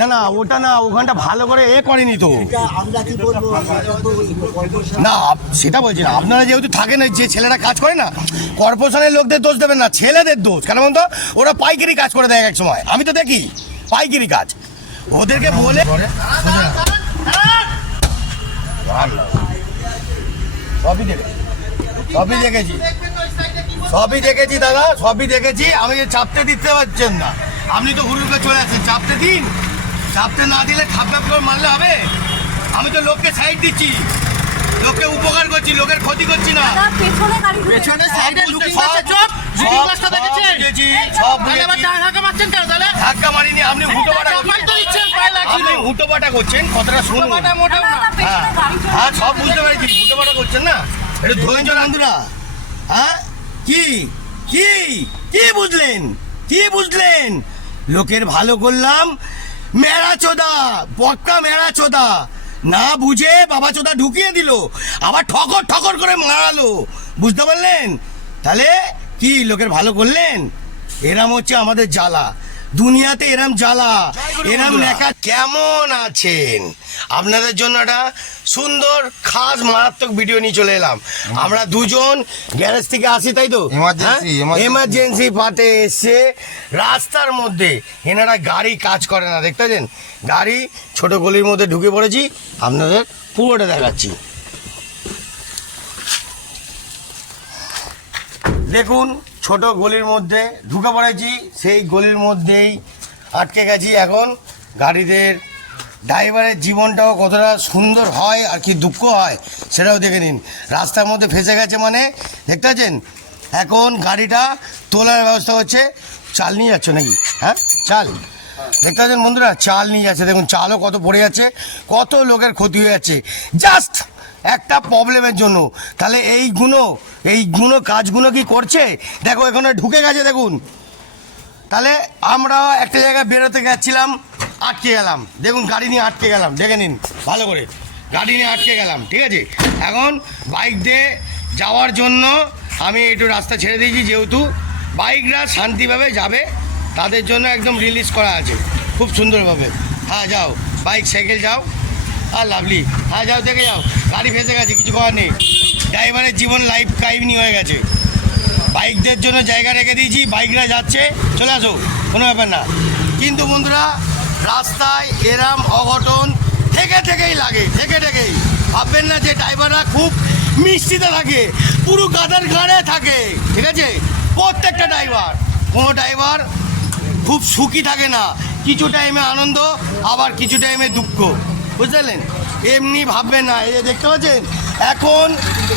না না ওটা না, ওখানটা ভালো করে করেনি তো। না সেটা বলছি না, আপনারা যেহেতু থাকেন, যে ছেলেরা কাজ করে না, কর্পোরেশনের লোকদের দোষ দেবেন না, ছেলেদের দোষ। কেন বলতো, ওরা পাইকারি কাজ করে দেয় এক সময়, আমি তো দেখি পাইকারি কাজ। ওদেরকে বলে সবই দেখেছি দাদা, সবই দেখেছি। আমি চাপতে দিতে পারছেন না, আপনি তো হুড়ুকে চলে আসছেন। চাপতে দিন, চাপতে না দিলে ঠাপ করে মারলে হবে? আমি তো লোককে সাইড দিচ্ছি, লোককে উপকার করছি, লোকের ক্ষতি করছি না। ধাক্কা মারিনি, আপনি হুটোপাটা করছেন, কথাটা শুনুন। হ্যাঁ সব বুঝতে পারছি, হুটোপাটা করছেন না, একটু ধৈর্য রাখুন। হ্যাঁ কি কি কি বুঝলেন, কি বুঝলেন? লোকের ভালো করলাম, মেরা চোদা, পক্কা মেরা চোদা, না বুঝে বাবা চোদা ঢুকিয়ে দিল, আবার ঠকর ঠকর করে মারালো, বুঝতে পারলেন? তাহলে কি লোকের ভালো করলেন? এরাম হচ্ছে আমাদের জ্বালা, দুনিয়াতে এরাম জ্বালা, এরাম লেখা। কেমন আছেন? আপনাদের জন্য একটা সুন্দর খাস মারাত্মক ভিডিও নিয়ে চলে এলাম। আমরা দুজন গ্যারেজ থেকে আসি, তাই তো, এমার্জেন্সি পার্টে এসে রাস্তার মধ্যে এনারা গাড়ি কাজ করে না, দেখতে পাচ্ছেন, গাড়ি ছোট গলির মধ্যে ঢুকে পড়েছি, আপনাদের পুরোটা দেখাচ্ছি। দেখুন, ছোট গলির মধ্যে ঢুকে পড়েছি, সেই গলির মধ্যেই আটকে গেছি। এখন গাড়িদের ড্রাইভারের জীবনটাও কতটা সুন্দর হয় আর কি দুঃখ হয় সেটাও দেখে নিন। রাস্তার মধ্যে ফেসে গেছে মানে, দেখতে পাচ্ছেন। এখন গাড়িটা তোলার ব্যবস্থা হচ্ছে। চাল নিয়ে যাচ্ছ নাকি? হ্যাঁ চাল দেখতে পাচ্ছেন বন্ধুরা, চাল নিয়ে যাচ্ছে। দেখুন চালও কত পড়ে যাচ্ছে, কত লোকের ক্ষতি হয়ে যাচ্ছে জাস্ট একটা প্রবলেমের জন্য। তাহলে এইগুলো কাজগুলো কি করছে? দেখো এখানে ঢুকে গেছে, দেখুন। তাহলে আমরা একটা জায়গায় বেরোতে গেছিলাম, আটকে গেলাম, দেখুন গাড়ি নিয়ে আটকে গেলাম, দেখে নিন ভালো করে, গাড়ি নিয়ে আটকে গেলাম, ঠিক আছে। এখন বাইক দিয়ে যাওয়ার জন্য আমি একটু রাস্তা ছেড়ে দিয়েছি, যেহেতু বাইকরা শান্তিভাবে যাবে, তাদের জন্য একদম রিলিজ করা আছে খুব সুন্দরভাবে। হ্যাঁ যাও, বাইক সাইকেল যাও, আর লাভলি, হ্যাঁ যাও, দেখে যাও। গাড়ি ফেসে গেছে, কিছু করার নেই, ড্রাইভারের জীবন লাইফ কাহিনী হয়ে গেছে। বাইকদের জন্য জায়গা রেখে দিয়েছি, বাইকরা যাচ্ছে, চলে আসো, কোনো ব্যাপার না। কিন্তু বন্ধুরা, রাস্তায় এরম অঘটন থেকেই লাগে, থেকেই। ভাববেন না যে ড্রাইভাররা খুব মিষ্টিতে থাকে, পুরো গাদার ঘাড়ে থাকে, ঠিক আছে। প্রত্যেকটা ড্রাইভার, কোনো ড্রাইভার খুব সুখী থাকে না, কিছু টাইমে আনন্দ, আবার কিছু টাইমে দুঃখ, বুঝলেন? এমনি ভাববেন না। এই যে দেখতে পাচ্ছেন, এখন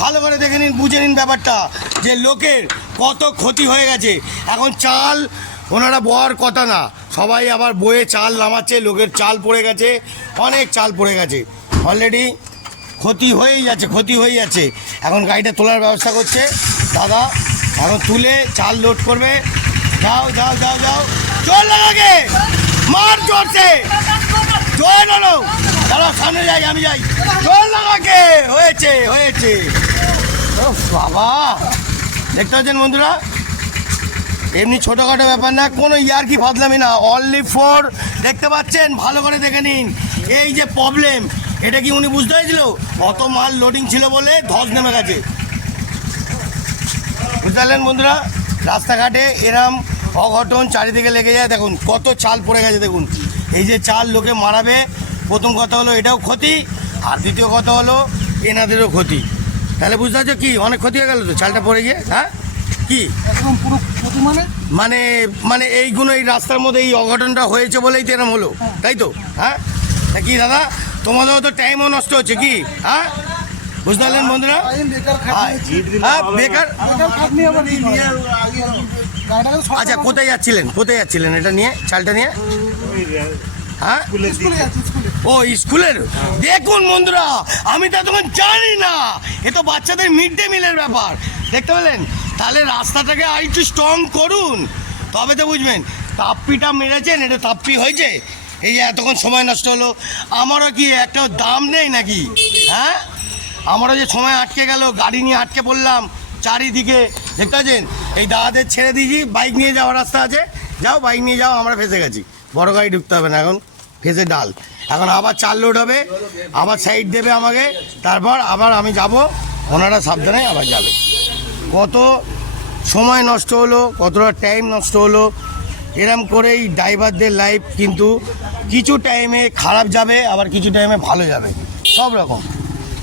ভালো করে দেখে নিন, বুঝে নিন ব্যাপারটা, যে লোকের কত ক্ষতি হয়ে গেছে। এখন চাল ওনারা বওয়ার কথা না, সবাই আবার বয়ে চাল নামাচ্ছে, লোকের চাল পড়ে গেছে, অনেক চাল পড়ে গেছে, অলরেডি ক্ষতি হয়েই যাচ্ছে। এখন গাড়িটা তোলার ব্যবস্থা করছে দাদা, এখন তুলে চাল লোড করবে। যাও যাও যাও যাও, চল লাগাকে মার জোরছে, জোর হলো, দাদা সামনে যাই, আমি যাই, চল লাগাকে, হয়েছে। ও বাবা, দেখতে পাচ্ছেন বন্ধুরা, এমনি ছোটোখাটো ব্যাপার না, কোনো ইয়ার্কি ফাজলামি না, অনলি ফর, দেখতে পাচ্ছেন, ভালো করে দেখে নিন। এই যে প্রবলেম, এটা কি উনি বুঝতে পেরেছিল? অত মাল লোডিং ছিল বলে ধস নেমে গেছে, বুঝতে পারলেন বন্ধুরা। রাস্তাঘাটে এরম অঘটন চারিদিকে লেগে যায়, দেখুন কত চাল পড়ে গেছে, দেখুন এই যে চাল লোকে মারাবে। প্রথম কথা হলো এটাও ক্ষতি, আর দ্বিতীয় কথা হলো এনাদেরও ক্ষতি। তাহলে বুঝতে পারছো কি অনেক ক্ষতি হয়ে গেল তো চালটা পড়ে গিয়ে। হ্যাঁ কি মানে এইগুলো, এই রাস্তার মধ্যে এই অঘটনটা হয়েছে বলেই তো এরম হলো, তাই তো? হ্যাঁ কি দাদা, তোমাদেরও তো টাইমও নষ্ট হচ্ছে কি? হ্যাঁ বুঝতে পারলেন বন্ধুরা? হ্যাঁ বেকার। আচ্ছা কোথায় যাচ্ছিলেন এটা নিয়ে, চালটা নিয়ে? হ্যাঁ ও স্কুলের। দেখুন বন্ধুরা, আমি তো তখন জানি না, এ তো বাচ্চাদের মিড ডে মিলের ব্যাপার, দেখতে পেলেন? তাহলে রাস্তাটাকে আর একটু স্ট্রং করুন, তবে তো বুঝবেন। তাপ্পিটা মেরেছেন, এটা তাপ্পি হয়েছে, এই এতক্ষণ সময় নষ্ট হলো। আমারও কি একটা দাম নেই নাকি? হ্যাঁ আমারও যে সময় আটকে গেল, গাড়ি নিয়ে আটকে পড়লাম চারিদিকে, দেখতে পাচ্ছেন। এই দাদাদের ছেড়ে দিয়েছি, বাইক নিয়ে যাওয়ার রাস্তা আছে, যাও বাইক নিয়ে যাও, আমরা ফেসে গেছি, বড় গাড়ি ঢুকতে হবে না এখন, ফেসে ডাল। এখন আবার 4 লোড হবে, আবার সাইড দেবে আমাকে, তারপর আবার আমি যাব, ওনারা সাবধানে আবার যাবে। কত সময় নষ্ট হলো, কতটা টাইম নষ্ট হলো, এরম করেই ড্রাইভারদের লাইফ কিন্তু কিছু টাইমে খারাপ যাবে, আবার কিছু টাইমে ভালো যাবে, সব রকম।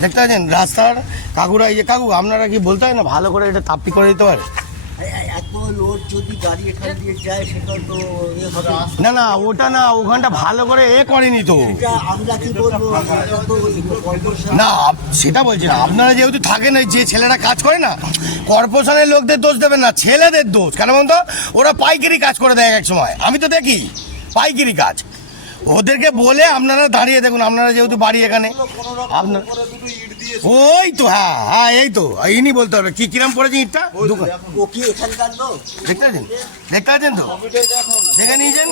দেখতে পাচ্ছেন রাস্তার কাকুরা, এই যে কাকু আপনারা কি বলতে হয় না ভালো করে এটা তাপ্পি করে দিতে পারে? এত লোড যদি গাড়ি এখান দিয়ে যায় সেটা তো না না ওটা না, ওখানটা ভালো করে করেনি তো। আমরা কি বলবো, না সেটা বলছি না, আপনারা যেহেতু থাকেন, ওই যে ছেলেরা কাজ করে না, কর্পোরেশনের লোকদের দোষ দেবেন না, ছেলেদের দোষ। কেন বলুন তো, ওরা পাইকারি কাজ করে দেয় এক সময়, আমি তো দেখি পাইকারি কাজ। ওদেরকে বলে আপনারা দাঁড়িয়ে দেখুন, আপনারা যেহেতু বাড়ি এখানে, আপনার ওই তো, হ্যাঁ হ্যাঁ এই তো, ইনি বলতে হবে কি কিরম পড়েছে ইটটা। ও কি এখানকার লোক? দেখতে পাচ্ছেন, দেখতে পাচ্ছেন তো, দেখে নিয়েছেন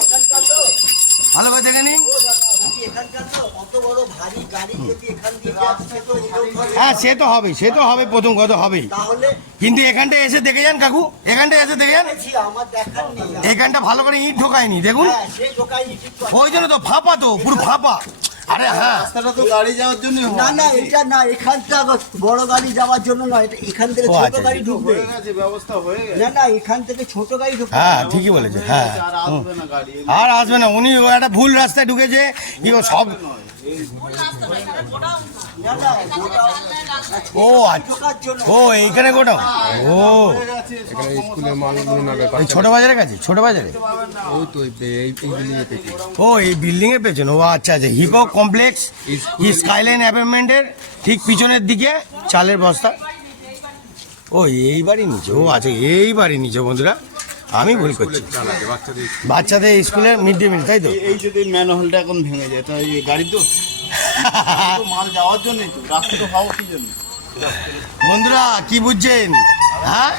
ভালো করে, দেখে নিন। হ্যাঁ সে তো হবে, সে তো হবে, প্রথম কথা হবেই, কিন্তু এখানটা এসে দেখে যান কাকু, এখানটা এসে দেখে যান, এখানটা ভালো করে ইট ঢোকায়নি দেখুন, ওই জন্য তো ফাঁপা, তো পুরো ফাঁপা। আরে হ্যাঁ, রাস্তাটা তো গাড়ি যাওয়ার জন্য। না না এটা না, এখানটা বড় গাড়ি যাওয়ার জন্য না, এটা এখান থেকে ছোট গাড়ি ঢুকবে, ব্যবস্থা হয়ে গেছে। না না এখান থেকে ছোট গাড়ি ঢুকবে। হ্যাঁ ঠিকই বলেছে, হ্যাঁ আর আসবে না গাড়ি। আর আসবে না, উনি একটা ভুল রাস্তায় ঢুকেছে, কি সব। ও আচ্ছা, ও এইখানে গোটাও, ও এই ছোট বাজারের কাছে, ছোট বাজারে, ও এই বিল্ডিং এর পেছনে, ও আচ্ছা আচ্ছা, হিপহপ কমপ্লেক্স স্কাইলাইন অ্যাপার্টমেন্টের ঠিক পিছনের দিকে চালের বস্তা। ও এই বাড়ি নিচে, ও আচ্ছা এই বাড়ি নিচে বন্ধুরা, আমি ভুল করছি, বাচ্চাদের স্কুলের মিড ডে মিল, তাই তো। এই যদি ম্যানহোলটা এখন ভেঙে যায়, তাই এই গাড়ি তো মাল যাওয়ার জন্যই তো, রাস্তাটা হওয়ার কি জন্য। বন্ধুরা কি বুঝছেন, হ্যাঁ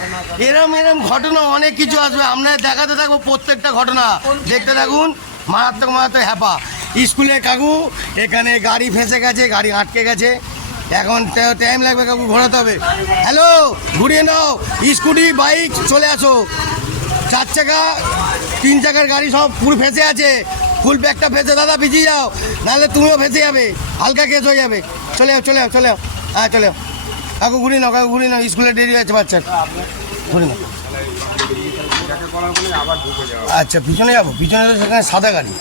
এরম এরম ঘটনা অনেক কিছু আসবে, আমরা দেখাতে থাকবো প্রত্যেকটা ঘটনা, দেখতে থাকুন, মারাত্মক মারাত্মক হ্যাপা। স্কুলে কাকু এখানে গাড়ি ফেঁসে গেছে, গাড়ি আটকে গেছে, এখন টাইম লাগবে কাকু, ঘোরাতে হবে। হ্যালো, ঘুরিয়ে নাও, স্কুটি বাইক চলে আসো, 4 চাকা 3 চাকার গাড়ি সব পুরো ফেঁসে আছে, ফুল ব্যাগটা ফেঁসে, দাদা ভিজিয়ে যাও, নাহলে তুমিও ফেঁসে যাবে, হালকা কেস হয়ে যাবে। চলে যাও চলে যাও চলে যাও, হ্যাঁ চলে যাও কাকু, ঘুরিয়ে নাও কাকু, ঘুরিয়ে নাও, স্কুলে দেরি আছে বাচ্চার, ঘুরিয়ে নাও। আচ্ছা পিছনে যাবো, পিছনে তো সেখানে সাদা গাড়ি,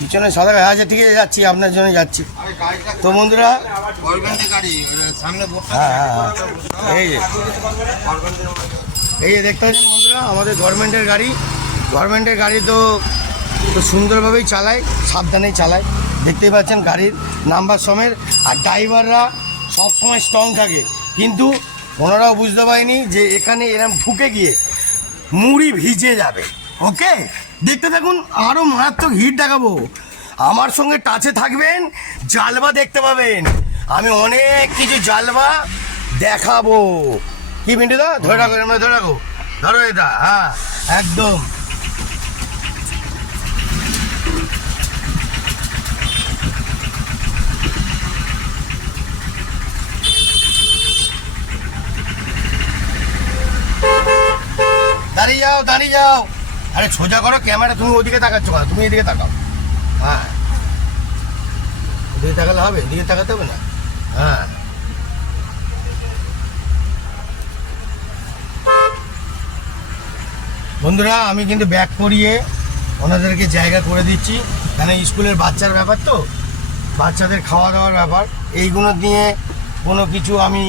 পিছনে সাদা গাড়ি, আচ্ছা ঠিক আছে যাচ্ছি, আপনার জন্য যাচ্ছি। তো বন্ধুরা হ্যাঁ হ্যাঁ হ্যাঁ, এই যে দেখতে পাচ্ছেন বন্ধুরা, আমাদের গভর্নমেন্টের গাড়ি, গভর্নমেন্টের গাড়ি তো সুন্দরভাবেই চালায়, সাবধানেই চালায়, দেখতেই পাচ্ছেন গাড়ির নাম্বার সমেত, আর ড্রাইভাররা সবসময় স্ট্রং থাকে, কিন্তু ওনারাও বুঝতে পারেনি যে এখানে এরম ঢুকে গিয়ে মুড়ি ভিজে যাবে। ওকে দেখতে থাকুন, আরও মারাত্মক হিট দেখাবো, আমার সঙ্গে টাচে থাকবেন, জালবা দেখতে পাবেন, আমি অনেক কিছু জালবা দেখাবো। কি মিন্টু দা ধরে রাখো, আমরা ধরে রাখো, ধরো এটা, হ্যাঁ একদম। দাঁড়িয়ে যাও দাঁড়িয়ে যাও, আরে সোজা করো ক্যামেরা, তুমি ওদিকে তাকাচ্ছ না, তুমি এদিকে তাকাও, হ্যাঁ এদিকে তাকালে হবে, এদিকে তাকাতে হবে না, হ্যাঁ বন্ধুরা আমি কিন্তু ব্যাক করিয়ে ওনাদেরকে জায়গা করে দিচ্ছি, কেন স্কুলের বাচ্চার ব্যাপার তো, বাচ্চাদের খাওয়া দাওয়ার ব্যাপার, এইগুলো নিয়ে কোনো কিছু আমি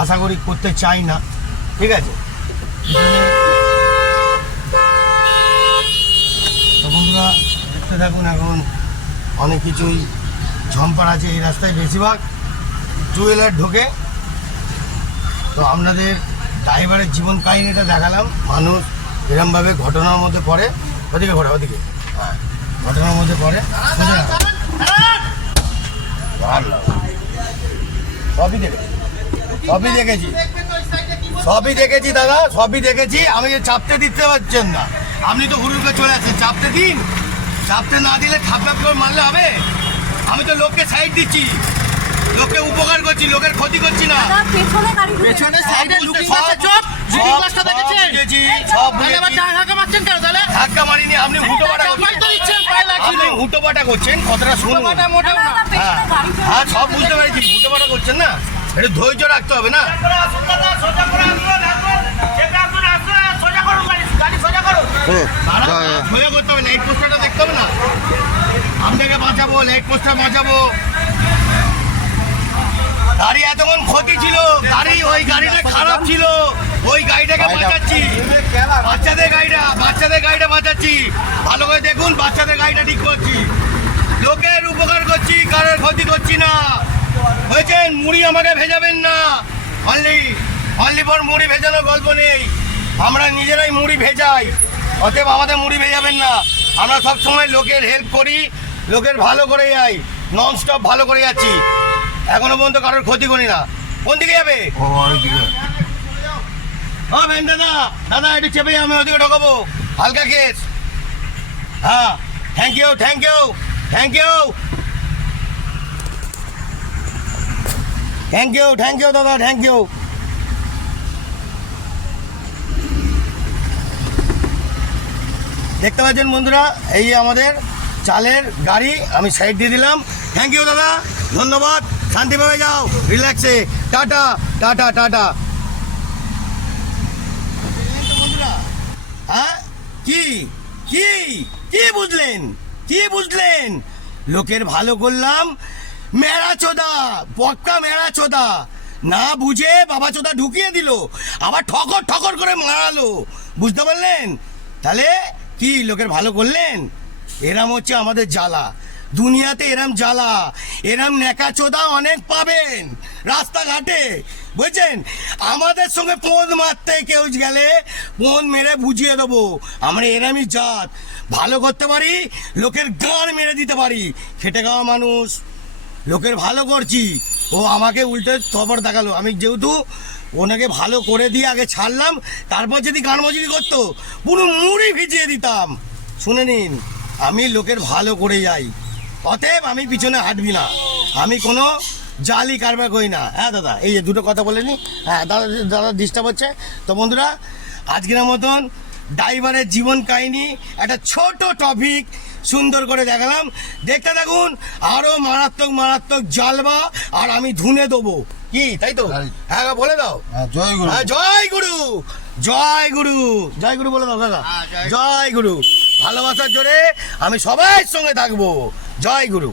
আশা করি করতে চাই না, ঠিক আছে। তো বন্ধুরা দেখতে থাকুন, এখন অনেক কিছুই ঝম্পার আছে এই রাস্তায়, বেশিরভাগ জুয়েলার ঢোকে, তো আপনাদের ড্রাইভারের জীবন কাহিনীটা দেখালাম, মানুষ এরমভাবে ঘটনার মধ্যে পড়ে, ওদিকে ঘোরা ওদিকে, হ্যাঁ ঘটনার মধ্যে পড়ে, সবই দেখেছি, সবই দেখেছি, সবই দেখেছি দাদা, সবই দেখেছি, আমি চাপতে দিতে পারছেন না, আপনি তো হুড়ুকে চলে আসছেন, চাপতে দিন, চাপতে না দিলে ঠাপ করে মারলে হবে, আমি তো লোককে সাইড দিচ্ছি, লোককে উপকার করছি, লোকের ক্ষতি করছি না, পেছনে সাইডে লুকিং গ্লাসটা দেখেছেন? সব বুঝেছি, আপনি হুটোপাটা আপনি হুটোপাটা করছেন, কথাটা শুনুন। হ্যাঁ হ্যাঁ, সব বুঝতে পেরেছি, হুটোপাটা করছেন না, একটু ধৈর্য রাখতে হবে না। সোজা করতে হবে, লাইট পোস্টারটা দেখতে হবে না, আপনাকে বাঁচাবো, লাইট পোস্টার বাঁচাবো। গাড়ি এতক্ষণ ক্ষতি ছিল, গাড়ি ওই গাড়িটা খারাপ ছিল, ওই গাড়িটাকে বাঁচাচ্ছি, বাচ্চাদের গাড়িটা বাঁচাচ্ছি। ভালো করে দেখুন, বাচ্চাদের গাড়িটা ঠিক করছি, লোকের উপকার করছি, কারোর ক্ষতি করছি না। হয়েছেন, মুড়ি আমাকে ভেজাবেন না, অনলি ফর মুড়ি ভেজানোর গল্প নেই, আমরা নিজেরাই মুড়ি ভেজাই, অতএব আমাদের মুড়ি ভেজাবেন না। আমরা সবসময় লোকের হেল্প করি, লোকের ভালো করে যাই, নন স্টপ ভালো করে যাচ্ছি, এখনো পর্যন্ত কারোর ক্ষতি করি না। কোন দিকে যাবে? ভ্যান দাদা, দাদা একটু চেপে আমি ওদিকে ঢোকাবো, হালকা কেস। হ্যাঁ, thank you thank you thank you thank you thank you দাদা, থ্যাংক ইউ। দেখতে পাচ্ছেন বন্ধুরা, এই আমাদের চালের গাড়ি, আমি সাইড দিয়ে দিলাম। থ্যাংক ইউ দাদা, ধন্যবাদ, শান্তিভাবে যাও, রিল্যাক্সে, টাটা টাটা টাটা। হ্যাঁ, কি কি কি বুঝলেন, কি বুঝলেন? লোকের ভালো করলাম, মেরা চোদা, পক্কা মেরা চোদা, না বুঝে বাবা চোদা ঢুকিয়ে দিল, আবার ঠকর ঠকর করে মারালো, বুঝতে পারলেন? তাহলে কি লোকের ভালো করলেন? এরাম হচ্ছে আমাদের জ্বালা, দুনিয়াতে এরাম জ্বালা, এরাম নেকা চোদা অনেক পাবেন রাস্তাঘাটে, বুঝছেন? আমাদের সঙ্গে পোঁদ মারতে কেউ গেলে পোঁদ মেরে বুঝিয়ে দেবো, আমরা এরামই জাত, ভালো করতে পারি, লোকের গান মেরে দিতে পারি, খেটে খাওয়া মানুষ, লোকের ভালো করছি, ও আমাকে উল্টে খবর দেখালো, আমি যেহেতু ওনাকে ভালো করে দিয়ে আগে ছাড়লাম, তারপর যদি গান মজুরি করতো পুরো মুড়ি ভিজিয়ে দিতাম। শুনে নিন, আমি লোকের ভালো করে যাই, অতএব আমি পিছনে হাঁটবি না, আমি কোনো জালি কারবার করি না। হ্যাঁ দাদা, এই যে দুটো কথা বলে নি, হ্যাঁ দাদা, দাদা ডিস্টার্ব হচ্ছে। তো বন্ধুরা, আজকের মতন ড্রাইভারের জীবন কাহিনী একটা ছোট টপিক সুন্দর করে দেখালাম, দেখতে থাকুন, আরও মারাত্মক মারাত্মক জ্বালবা, আর আমি ধুনে দেবো, কি তাই তো? হ্যাঁ বলে দাও, জয় গুরু। হ্যাঁ, জয় গুরু, জয় গুরু, জয় গুরু বলে দাও দাদা, জয় গুরু। ভালোবাসার জোরে আমি সবার সঙ্গে থাকবো, জয় গুরু।